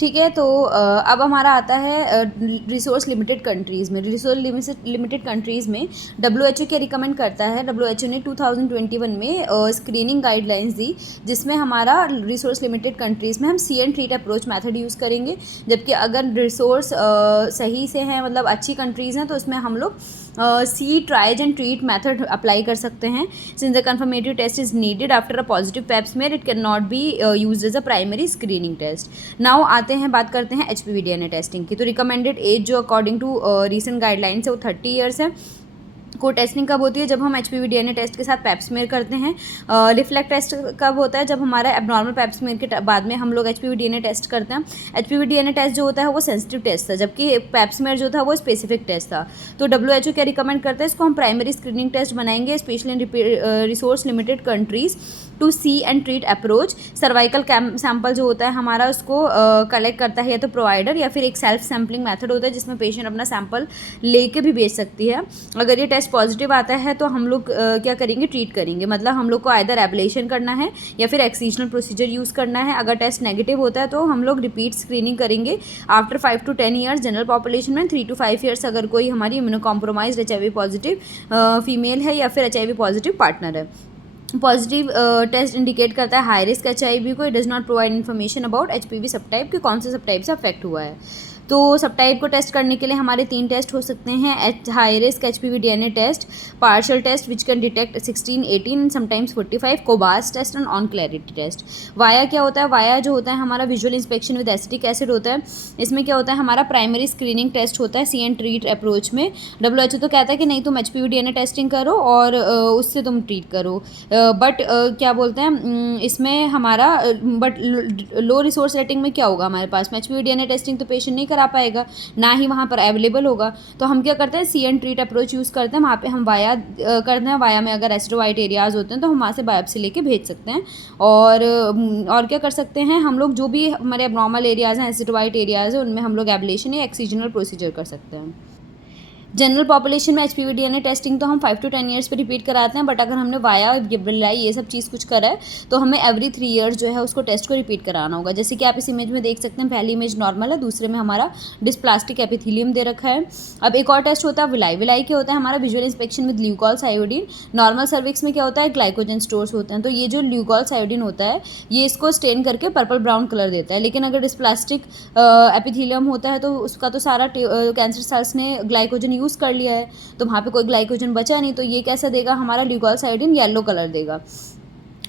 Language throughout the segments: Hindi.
ठीक है। तो अब हमारा आता है रिसोर्स लिमिटेड कंट्रीज़ में। रिसोर्स लिमिटेड कंट्रीज़ में WHO क्या रिकमेंड करता है, WHO ने 2021 में स्क्रीनिंग गाइडलाइंस दी, जिसमें हमारा रिसोर्स लिमिटेड कंट्रीज़ में हम see and treat approach method use करेंगे। जबकि अगर रिसोर्स सही से हैं, मतलब अच्छी कंट्रीज़ हैं, तो उसमें हम लोग see triage and treat method apply कर सकते हैं। Since the confirmatory test is needed after a positive pap smear, it can not be used as a primary screening test. Now आते हैं, बात करते हैं HPV DNA टेस्टिंग की। तो रिकमेंडेड एज जो अकॉर्डिंग टू रीसेंट गाइडलाइंस है वो 30 ईयर्स है। को टेस्टिंग कब होती है, जब हम HPV DNA टेस्ट के साथ पैप स्मेयर करते हैं। रिफ्लेक्ट टेस्ट कब होता है, जब हमारा एबनॉर्मल पैप स्मेयर के बाद में हम लोग HPV DNA टेस्ट करते हैं। HPV DNA टेस्ट जो होता है वो सेंसिटिव टेस्ट था, जबकि पैप स्मेयर जो था वो स्पेसिफिक टेस्ट था। तो WHO क्या रिकमेंड करते हैं, इसको हम प्राइमरी स्क्रीनिंग टेस्ट बनाएंगे, specially in resource limited countries to see and treat approach. Cervical sample जो होता है हमारा, उसको कलेक्ट करता है या तो प्रोवाइडर, या फिर एक सेल्फ सैम्पलिंग मेथड होता है जिसमें पेशेंट अपना सैंपल लेके भी भेज सकती है। अगर ये टेस्ट पॉजिटिव आता है तो हम लोग क्या करेंगे, ट्रीट करेंगे। मतलब हम लोग को आइदर एब्लेशन करना है या फिर एक्सीजनल प्रोसीजर यूज़ करना है। अगर टेस्ट नेगेटिव होता है तो हम लोग रिपीट स्क्रीनिंग करेंगे after 5 to 10 years general population में, 3 to 5 ईयर्स अगर कोई हमारी इम्यूनोकॉम्प्रोमाइज्ड HIV पॉजिटिव फीमेल है या फिर HIV पॉजिटिव पार्टनर है। पॉजिटिव टेस्ट इंडिकेट करता है हाई रिस्क HIV को। It does not provide information about HPV सब टाइप, कि कौन से सब टाइप से अफेक्ट हुआ है। तो सब टाइप को टेस्ट करने के लिए हमारे 3 टेस्ट हो सकते हैं। High risk HPV DNA test, partial test which can detect 16, 18 sometimes 45, cobas test and on clarity test. Via क्या होता है, वाया जो होता है हमारा visual inspection with acetic acid होता है। इसमें क्या होता है, हमारा प्राइमरी स्क्रीनिंग टेस्ट होता है सी एंड ट्रीट अप्रोच में। WHO तो कहता है कि नहीं, तुम HPV DNA टेस्टिंग करो और उससे तुम ट्रीट करो, बट क्या बोलते हैं इसमें हमारा बट लो रिसोर्स रेटिंग में क्या होगा, हमारे पास में HPV DNA टेस्टिंग तो पेशेंट नहीं करा पाएगा, ना ही वहाँ पर अवेलेबल होगा। तो हम क्या करते हैं, सी एंड ट्रीट अप्रोच यूज़ करते हैं। वहाँ पे हम वाया करते हैं। वाया में अगर एस्ट्रोवाइट एरियाज़ होते हैं तो हम वहाँ से बायोप्सी लेके भेज सकते हैं। और क्या कर सकते हैं, हम लोग जो भी हमारे एबनॉर्मल एरियाज़ हैं, एसिडोवाइट एरियाज़ हैं, उनमें हम लोग एब्लेशन या एक्सीजनल प्रोसीजर कर सकते हैं। जनरल पॉपुलेशन में HPV DNA टेस्टिंग तो हम 5 to 10 ईयर्स पे रिपीट कराते हैं, बट अगर हमने वाया गिब्रेलाई ये सब चीज़ कुछ करा है तो हमें एवरी 3 ईयर्स जो है उसको टेस्ट को रिपीट कराना होगा। जैसे कि आप इस इमेज में देख सकते हैं, पहली इमेज नॉर्मल है, दूसरे में हमारा डिस्प्लास्टिक एपिथेलियम दे रखा है। अब एक और टेस्ट होता है विलाई। विलाई क्या होता है, हमारा visual inspection with Lugol's iodine. Normal cervix में क्या होता है, ग्लाइकोजन स्टोर्स होते हैं। तो ये जो ल्यूकोल्स आयोडीन होता है ये इसको स्टेन करके पर्पल ब्राउन कलर देता है। लेकिन अगर डिस्प्लास्टिक एपिथेलियम होता है तो उसका तो सारा कैंसर सेल्स ने ग्लाइकोजन यूज़ कर लिया है, तो वहाँ पे कोई ग्लाइकोजन बचा नहीं, तो ये कैसा देगा, हमारा ल्यूकोल्स आयोडीन येलो कलर देगा।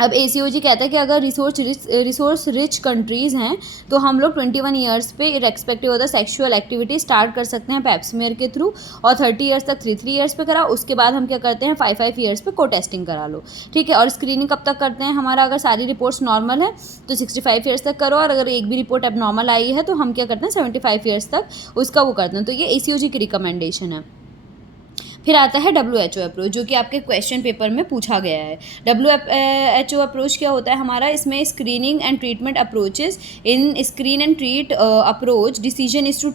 अब ACOG कहता है कि अगर रिसोर्स रिच कंट्रीज़ हैं तो हम लोग 21 ईयर्स पे irrespective of the sexual activity start कर सकते हैं पैप स्मेयर के थ्रू, और 30 ईयर्स तक 3 ईयर्स पे करा। उसके बाद हम क्या करते हैं, 5 ईयर्स पे को टेस्टिंग करा लो, ठीक है। और स्क्रीनिंग कब तक करते हैं, हमारा अगर सारी रिपोर्ट्स नॉर्मल है तो 65 ईयर्स तक करो, और अगर एक भी रिपोर्ट अब नॉर्मल आई है तो हम क्या करते हैं 75 ईयर्स तक उसका वो करते हैं। तो ये ACOG की रिकमेंडेशन है। फिर आता है WHO अप्रोच, जो कि आपके क्वेश्चन पेपर में पूछा गया है। WHO अप्रोच क्या होता है हमारा, इसमें screening and treatment approaches. In screen and treat approach decision is to,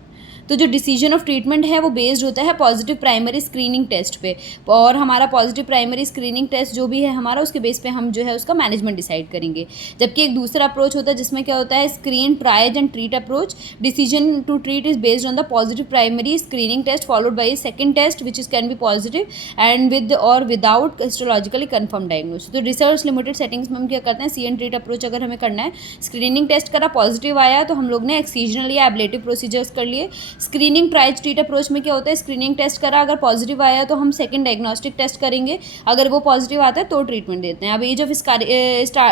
तो जो डिसीजन ऑफ ट्रीटमेंट है वो बेस्ड होता है पॉजिटिव प्राइमरी स्क्रीनिंग टेस्ट पे, और हमारा पॉजिटिव प्राइमरी स्क्रीनिंग टेस्ट जो भी है हमारा, उसके बेस पे हम जो है उसका मैनेजमेंट डिसाइड करेंगे। जबकि एक दूसरा अप्रोच होता है जिसमें क्या होता है, screen triage and treat approach. Decision to treat is based on the positive primary screening test followed by second test which is can be positive and with और विदाउट हिस्टोलॉजिकली कन्फर्म डायग्नोसिस। तो रिसर्च लिमिटेड सेटिंग्स में हम क्या करते हैं, सी एंड ट्रीट अप्रोच अगर हमें करना है, स्क्रीनिंग टेस्ट करा, पॉजिटिव आया तो हम लोग ने एक्सीजनल या एब्लेटिव प्रोसीजर्स कर लिए। स्क्रीनिंग ट्राइज ट्रीट अप्रोच में क्या होता है, स्क्रीनिंग टेस्ट करा, अगर पॉजिटिव आया तो हम सेकंड डायग्नोस्टिक टेस्ट करेंगे, अगर वो पॉजिटिव आता है तो ट्रीटमेंट देते हैं। अब age of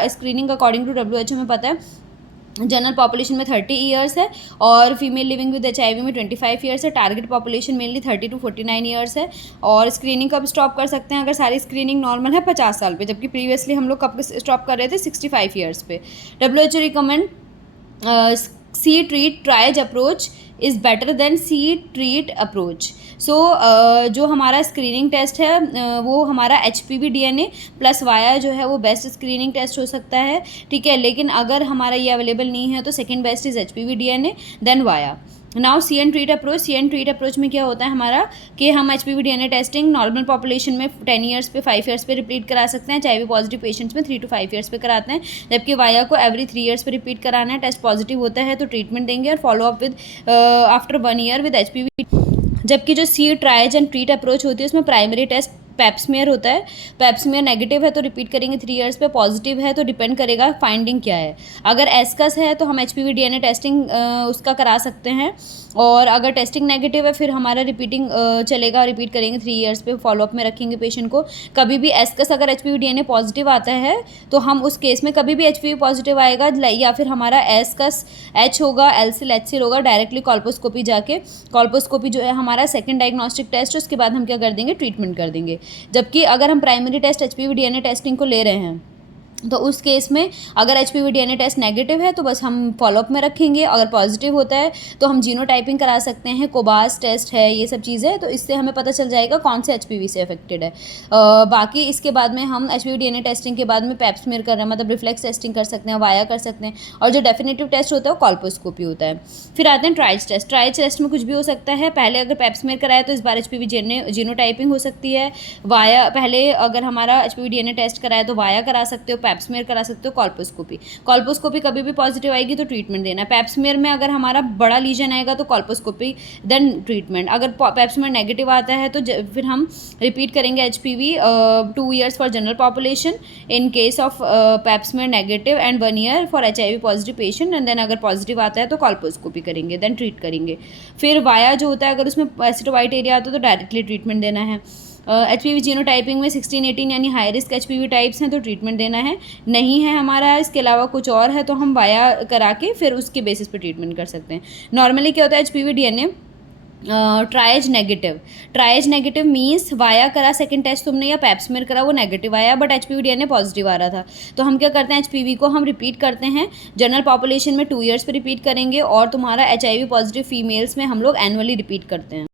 screening according to WHO में पता है जनरल पॉपुलेशन में 30 ईयर्स है, और फीमेल लिविंग विद HIV में 25 ईयर्स है। Target population mainly 30 to 49 years है। और स्क्रीनिंग कब स्टॉप कर सकते हैं, अगर सारी स्क्रीनिंग नॉर्मल है 50 साल पे, जबकि प्रीवियसली हम लोग कब स्टॉप कर रहे थे 65 ईयर्स पे। WHO recommend see treat triage approach is better than see treat approach. So जो हमारा स्क्रीनिंग टेस्ट है वो हमारा HPV DNA प्लस वाया जो है वो बेस्ट स्क्रीनिंग टेस्ट हो सकता है, ठीक है। लेकिन अगर हमारा ये अवेलेबल नहीं है तो second best is HPV DNA then VIA. Now see and treat approach में क्या होता है हमारा कि हम HPV DNA testing normal population में 10 ईयर्स पे 5 ईयर्स पे रिपीट करा सकते हैं, HIV पॉजिटिव पेशेंट्स में 3 to 5 ईयर्स पे कराते हैं, जबकि वाया को एवरी 3 ईयर्स पे रिपीट कराना है। टेस्ट पॉजिटिव होता है तो ट्रीटमेंट देंगे और follow up with after 1 year with HPV। जबकि जो सी ट्राइज एंड ट्रीट अप्रोच होती है उसमें प्राइमरी टेस्ट पैप्समेयर होता है। पैप्समेयर नेगेटिव है तो रिपीट करेंगे 3 ईयर्स पे, पॉजिटिव है तो डिपेंड करेगा फाइंडिंग क्या है। अगर एस्कस है तो हम HPV DNA टेस्टिंग उसका करा सकते हैं, और अगर टेस्टिंग नेगेटिव है फिर हमारा रिपीटिंग चलेगा, रिपीट करेंगे 3 ईयर्स पे, फॉलोअप में रखेंगे पेशेंट को। कभी भी एस्कस अगर HPV DNA पॉजिटिव आता है तो हम उस केस में कभी भी HPV पॉजिटिव आएगा या फिर हमारा एस्कस H होगा, एलसिल HCl होगा, डायरेक्टली कॉल्पोस्कोपी जाके, कॉल्पोस्कोपी जो है हमारा सेकंड डायग्नोस्टिक टेस्ट, उसके बाद हम क्या कर देंगे, ट्रीटमेंट कर देंगे। जबकि अगर हम primary test HPV DNA testing को ले रहे हैं तो उस केस में अगर HPV DNA टेस्ट नेगेटिव है तो बस हम फॉलोअप में रखेंगे, अगर पॉजिटिव होता है तो हम जीनोटाइपिंग करा सकते हैं, कोबास टेस्ट है, ये सब चीज़ें, तो इससे हमें पता चल जाएगा कौन से HPV से अफेक्टेड है। बाकी इसके बाद में हम HPV DNA टेस्टिंग के बाद में पैप्समेयर कर रहे हैं, मतलब रिफ्लेक्स टेस्टिंग कर सकते हैं, वाया कर सकते हैं, और जो डेफिनेटिव टेस्ट होता है वो कॉल्पोस्कोपी होता है। फिर आते हैं ट्राइज टेस्ट। ट्राइज टेस्ट में कुछ भी हो सकता है। पहले अगर पैप्समेयर कराया तो इस बार HPV जीनोटाइपिंग हो सकती है। वाया पहले अगर हमारा HPV DNA टेस्ट कराया तो वाया करा सकते हो, पैप्समेयर करा सकते हो, कॉल्पोस्कोपी कभी भी पॉजिटिव आएगी तो ट्रीटमेंट देना है। पैप्समेयर में अगर हमारा बड़ा लीजन आएगा तो कॉल्पोस्कोपी देन ट्रीटमेंट। अगर पैप्समेयर नेगेटिव आता है तो फिर हम रिपीट करेंगे HPV 2 years for general population in case of pap smear negative and 1 year for HIV positive patient, and then अगर पॉजिटिव आता है तो कॉल्पोस्कोपी करेंगे, देन ट्रीट करेंगे। फिर वाया जो होता है अगर उसमें एसिडोवाइट एरिया आता है तो डायरेक्टली ट्रीटमेंट देना है। HPV जीनोटाइपिंग में 16-18 यानी हाई रिस्क HPV टाइप्स हैं तो ट्रीटमेंट देना है। नहीं है हमारा इसके अलावा कुछ और है तो हम वाया करा के फिर उसके बेसिस पे ट्रीटमेंट कर सकते हैं। नॉर्मली क्या होता है HPV DNA tries negative means via करा सेकंड टेस्ट तुमने या पैप्समेयर करा वो नेगेटिव आया, बट HPV DNA पॉजिटिव आ रहा था, तो हम क्या करते हैं HPV को हम रिपीट करते हैं, जनरल पॉपुलेशन में 2 ईयर्स पे रिपीट करेंगे, और तुम्हारा HIV पॉजिटिव फीमेल्स में हम लोग एनुअली रिपीट करते हैं।